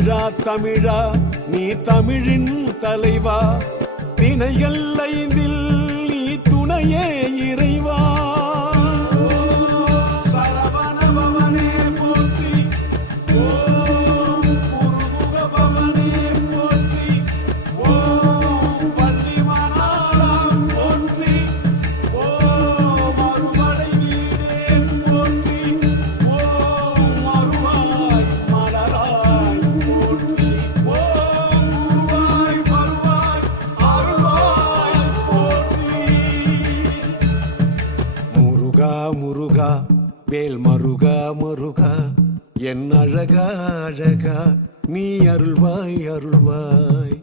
தமிழா தமிழா நீ தமிழின் தலைவா, திணைகள் ஐந்தில் நீ துணையே இறைவா. சரவணபவனே போற்றி, ஓம் குருமுகபவனே போற்றி, ஓம் பள்ளிமணாளாம் போற்றி, ஓம் அறுவடை வீடே போற்றி, ஓம் அருவாய் மலராய் போற்றி, ஓம் குருவாய் வருவாய் அருள்வாய் போற்றி. முருகா முருகா வேல் மருகா மருகா, என் அழகா அழகா நீ அருள்வாய் அருள்வாய்.